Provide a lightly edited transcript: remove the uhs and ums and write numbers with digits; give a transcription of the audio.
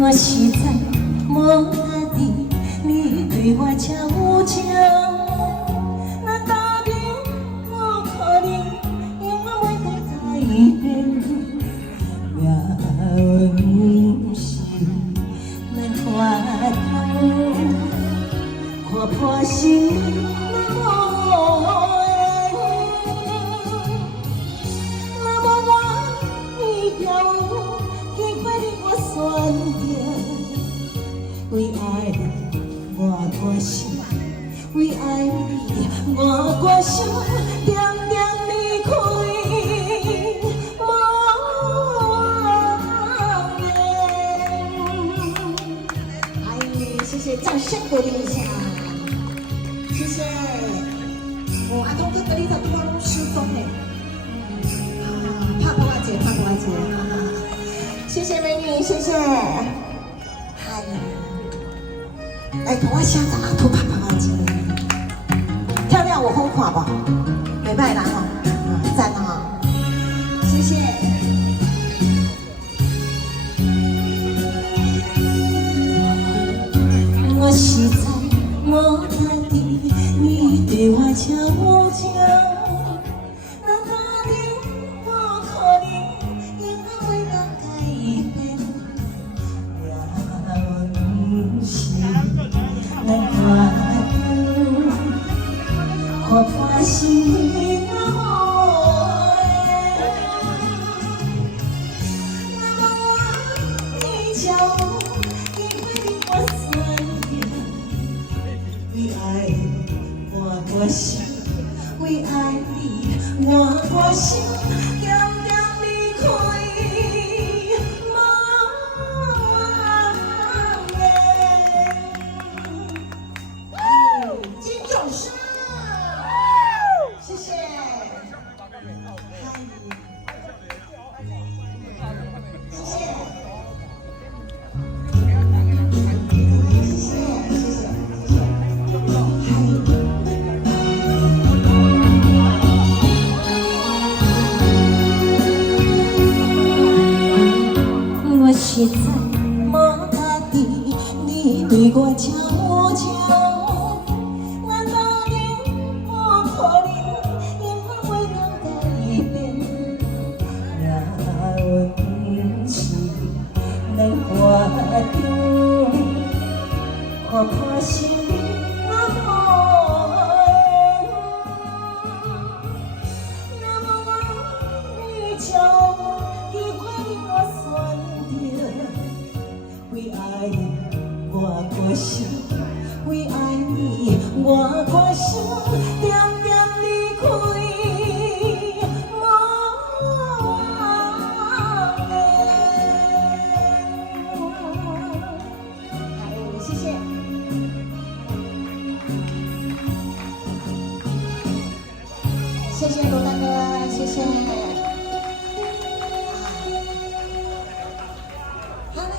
我实在无法治，你对我这有情，咱家庭无可能永远袂当改变，也不是咱法度，看破心咱无缘，若无我你跳舞，机会你我选择。为爱我歌声，为爱你我歌声，点点离开无言。哎，谢谢，掌声鼓励一下，谢谢。哦，阿东哥隔离的地方都失踪哎，怕不阿姐，怕不阿姐，谢谢美女，谢谢。嗨。来，同我写一个土拍拍的字，漂亮我好看吧？袂歹啦吼，赞哈，谢谢。我实在无法治，你对我这有情，咱家庭无可能永远袂当改变，也不是。咱看破心那无缘，若无我你跳舞，机会你我选择，为爱我歌声，为爱你我歌声，点点离开。谢谢，谢谢，我实在无法治，你对我这有情。看破心那无缘，若无我你跳舞，机会我选择，为爱我歌声，为爱你我歌声，点点离开。谢谢，谢谢罗大哥，谢谢。